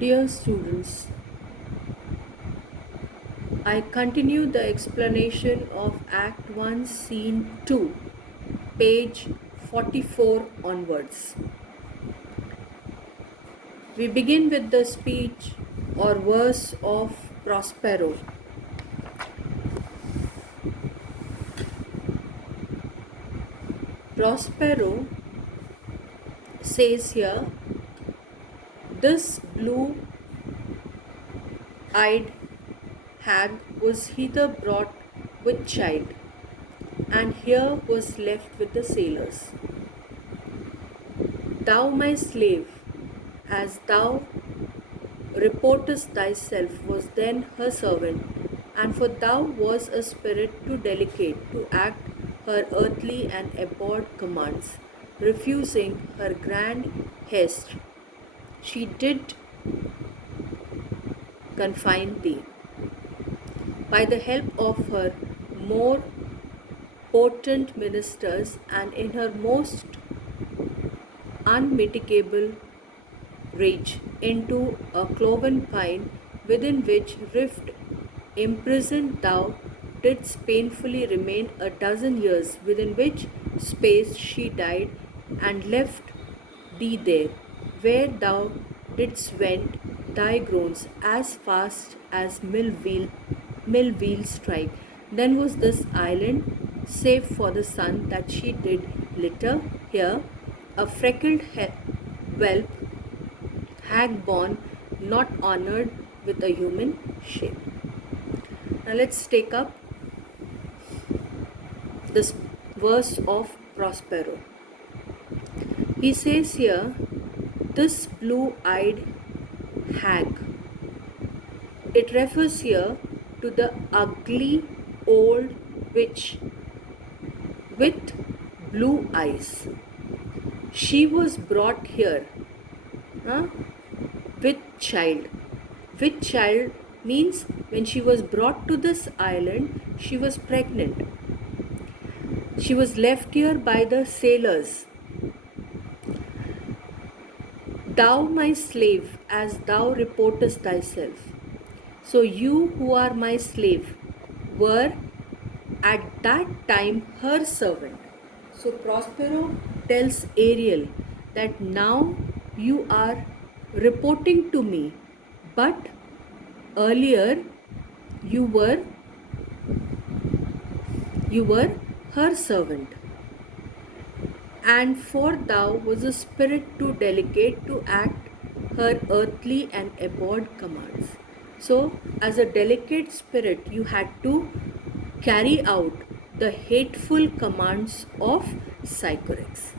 Dear students, I continue the explanation of Act 1, Scene 2, page 44 onwards. We begin with the speech or verse of Prospero. Prospero says here, this blue-eyed hag was hither brought with child, and here was left with the sailors. Thou, my slave, as thou reportest thyself, was then her servant, and for thou was a spirit too delicate to act her earthly and abhorred commands, refusing her grand hest, she did confine thee. By the help of her more potent ministers and in her most unmitigable rage, into a cloven pine within which rift imprisoned thou didst painfully remain a dozen years, within which space she died and left thee there, where thou didst vent thy groans as fast as mill wheels strike. Then was this island, save for the sun that she did litter here, a freckled whelp, hag born, not honored with a human shape. Now let's take up this verse of Prospero. He says here, this blue-eyed hag. It refers here to the ugly old witch with blue eyes. She was brought here with child. With child means when she was brought to this island, she was pregnant. She was left here by the sailors. Thou, my slave, as thou reportest thyself. So you who are my slave were at that time her servant. So Prospero tells Ariel that now you are reporting to me, but earlier you were her servant. And for thou was a spirit too delicate to act her earthly and abhorred commands. So as a delicate spirit, you had to carry out the hateful commands of Sycorax.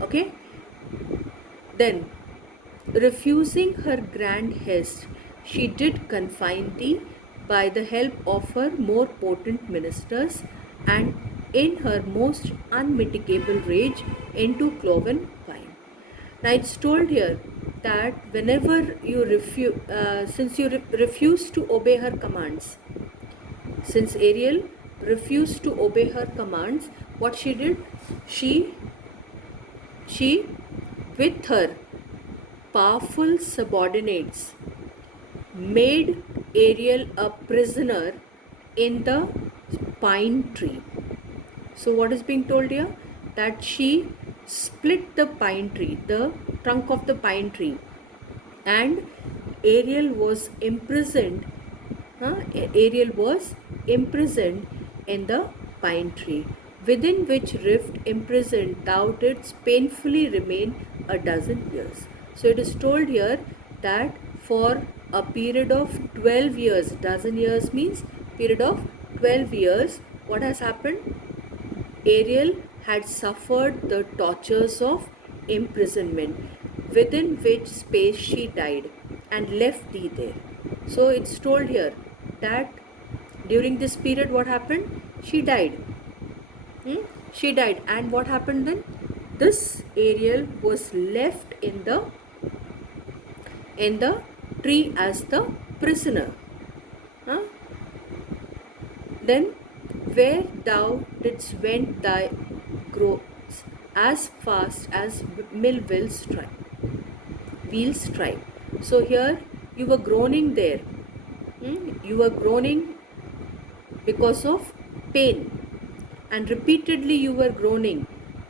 Okay? Then, refusing her grand hest, she did confine thee by the help of her more potent ministers and in her most unmitigable rage into cloven pine. Now it's told here that whenever you refuse to obey her commands, since Ariel refused to obey her commands, what she did, she with her powerful subordinates made Ariel a prisoner in the pine tree. So what is being told here? That she split the pine tree, the trunk of the pine tree, and Ariel was imprisoned. Ariel was imprisoned in the pine tree, within which rift imprisoned thou didst painfully remain a dozen years. So it is told here that for a period of 12 years, dozen years means period of 12 years, what has happened? Ariel had suffered the tortures of imprisonment, within which space she died and left thee there. So it's told here that during this period what happened? She died. She died, and what happened then? This Ariel was left in the tree as the prisoner. Then where thou didst vent thy groans as fast as mill wheels strike. So here you were groaning there. You were groaning because of pain, and repeatedly you were groaning.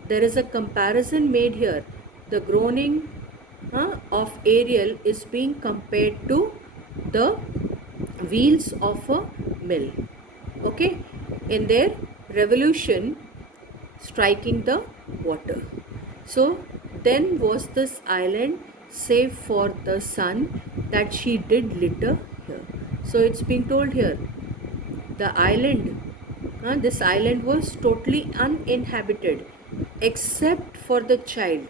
There is a comparison made here. The groaning of Ariel is being compared to the wheels of a mill. Okay, in their revolution striking the water. So then was this island save for the sun that she did litter here. So it's being told here, the island, this island was totally uninhabited except for the child.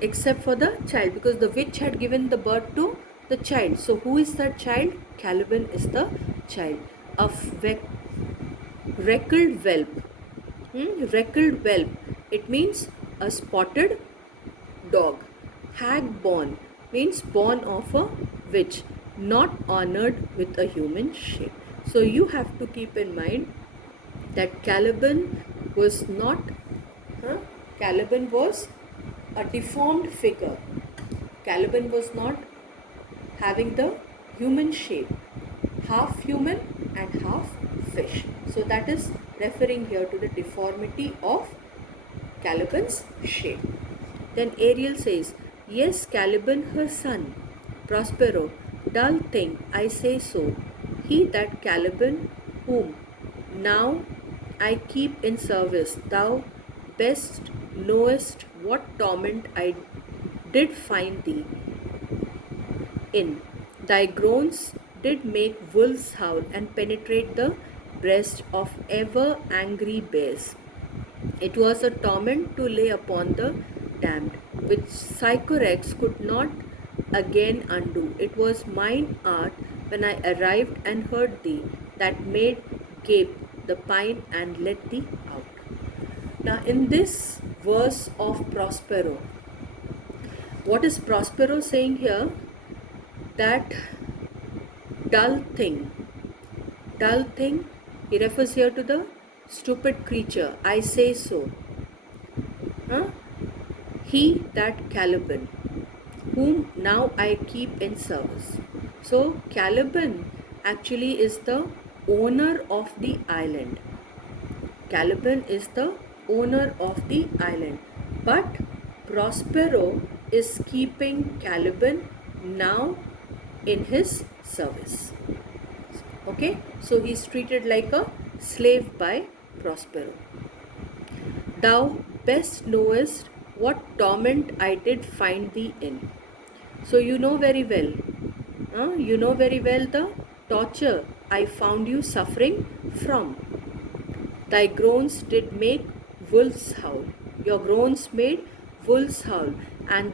Except for the child, because the witch had given the birth to the child. So who is that child? Caliban is the child. A wreckled whelp. Wreckled whelp. It means a spotted dog. Hag born means born of a witch, not honored with a human shape. So you have to keep in mind that Caliban was not, Caliban was a deformed figure. Caliban was not having the human shape, half human and half fish. So that is referring here to the deformity of Caliban's shape. Then Ariel says, yes, Caliban her son, Prospero, dull thing, I say so, he that Caliban whom now I keep in service, thou best knowest what torment I did find thee in. Thy groans did make wolves howl and penetrate the breast of ever angry bears. It was a torment to lay upon the damned, which Sycorax could not again undo. It was mine art when I arrived and heard thee that made gape the pine and let thee out. Now in this verse of Prospero, what is Prospero saying here? That dull thing, he refers here to the stupid creature, I say so. He that Caliban, whom now I keep in service. So Caliban actually is the owner of the island. Caliban is the owner of the island. But Prospero is keeping Caliban now in his service. Okay, so he is treated like a slave by Prospero. Thou best knowest what torment I did find thee in. So you know very well the torture I found you suffering from. Thy groans did make wolves howl. Your groans made wolves howl, and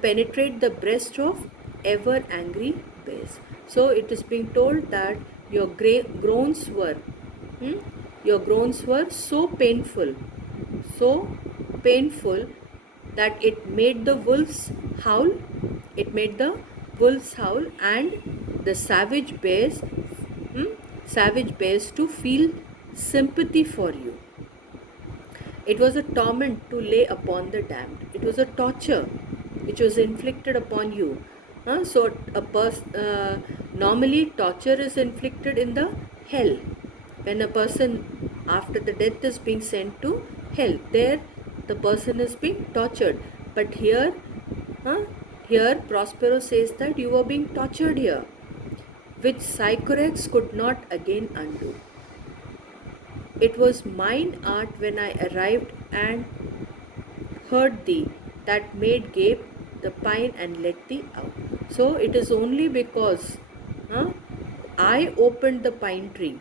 penetrate the breast of ever angry bears. So it is being told that your groans were so painful that it made the wolves howl. It made the wolves howl and the savage bears to feel sympathy for you. It was a torment to lay upon the damned. It was a torture which was inflicted upon you. Normally torture is inflicted in the hell. When a person after the death is being sent to hell, there the person is being tortured. But here Prospero says that you were being tortured here, which Sycorax could not again undo. It was mine art when I arrived and heard thee that made gape the pine and let thee out. So it is only because I opened the pine tree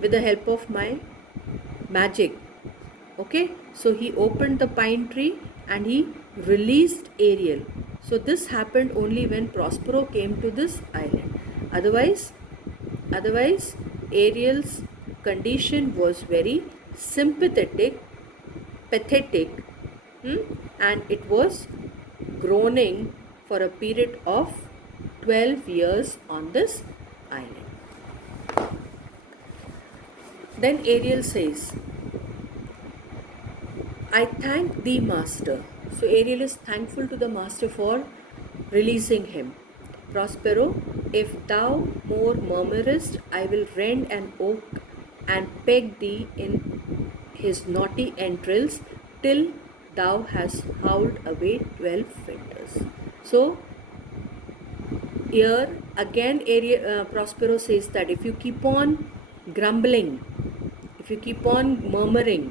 with the help of my magic. Okay, so he opened the pine tree and he released Ariel. So this happened only when Prospero came to this island. Otherwise Ariel's condition was very sympathetic, pathetic, and it was groaning for a period of 12 years on this island. Then Ariel says, I thank thee, Master, So Ariel is thankful to the master for releasing him. Prospero, if thou more murmurest, I will rend an oak and peg thee in his knotty entrails till thou hast howled away 12 winters. So here again Prospero says that if you keep on grumbling, if you keep on murmuring,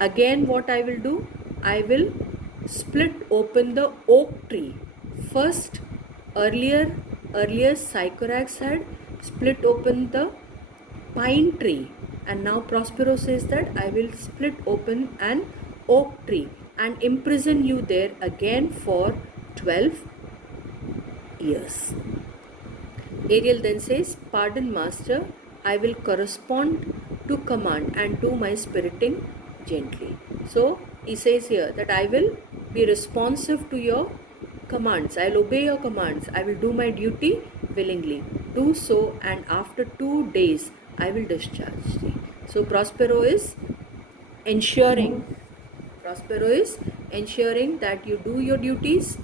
again what I will do, I will split open the oak tree. First, earlier Sycorax had split open the pine tree, and now Prospero says that I will split open an oak tree and imprison you there again for 12 years. Ariel then says, pardon master, I will correspond to command and do my spiriting gently. So he says here that I will be responsive to your commands. I will obey your commands. I will do my duty willingly. Do so, and after 2 days I will discharge thee. So Prospero is ensuring that you do your duties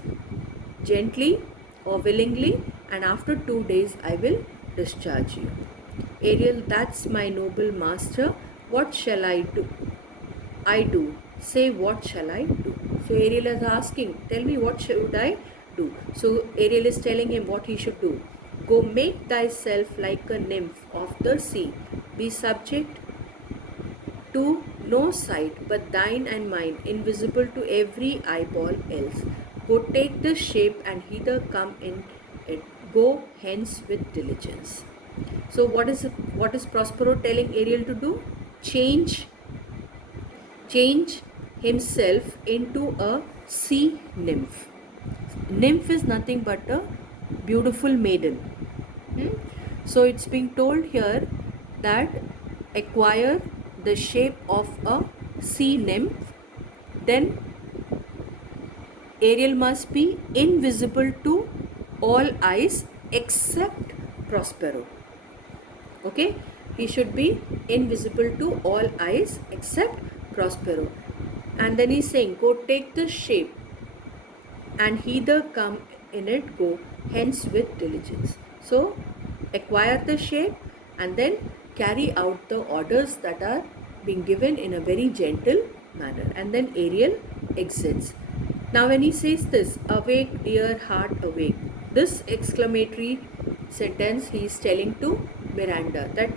gently or willingly, and after 2 days I will discharge you. Ariel, that's my noble master. What shall I do? Say, what shall I do? So Ariel is asking, tell me, what should I do? So Ariel is telling him what he should do. Go make thyself like a nymph of the sea. Be subject to no sight but thine and mine, invisible to every eyeball else. Go take the shape and hither come in it. Go hence with diligence. So what is Prospero telling Ariel to do? Change himself into a sea nymph. Nymph is nothing but a beautiful maiden. So it's being told here that acquire the shape of a sea nymph, then Ariel must be invisible to all eyes except Prospero. Okay, he should be invisible to all eyes except Prospero. And then he's saying, go take the shape and hither come in it, go hence with diligence. So acquire the shape and then carry out the orders that are being given in a very gentle manner. And then Ariel exits. Now when he says this, awake dear heart, awake, this exclamatory sentence he is telling to Miranda that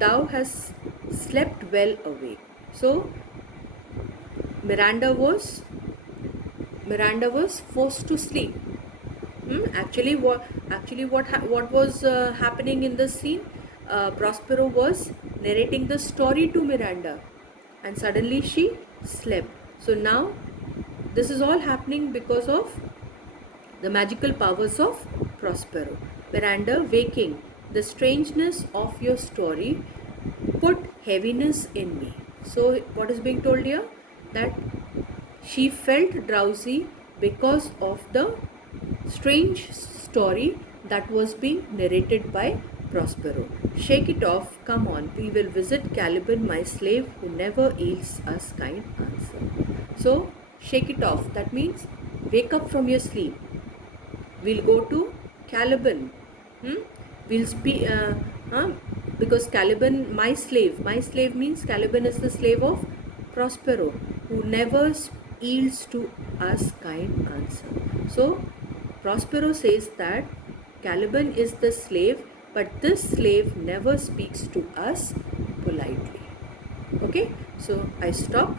thou hast slept well awake. So Miranda was forced to sleep. Actually, what was happening in this scene? Prospero was narrating the story to Miranda, and suddenly she slept. So now this is all happening because of the magical powers of Prospero. Miranda waking, the strangeness of your story put heaviness in me. So what is being told here? That she felt drowsy because of the strange story that was being narrated by Prospero. Shake it off, come on, we will visit Caliban, my slave, who never yields us kind answer. So shake it off, that means wake up from your sleep. We'll go to Caliban. We'll speak because Caliban, my slave means Caliban is the slave of Prospero, who never yields to us kind answer. So Prospero says that Caliban is the slave, but this slave never speaks to us politely. Okay, so I stop.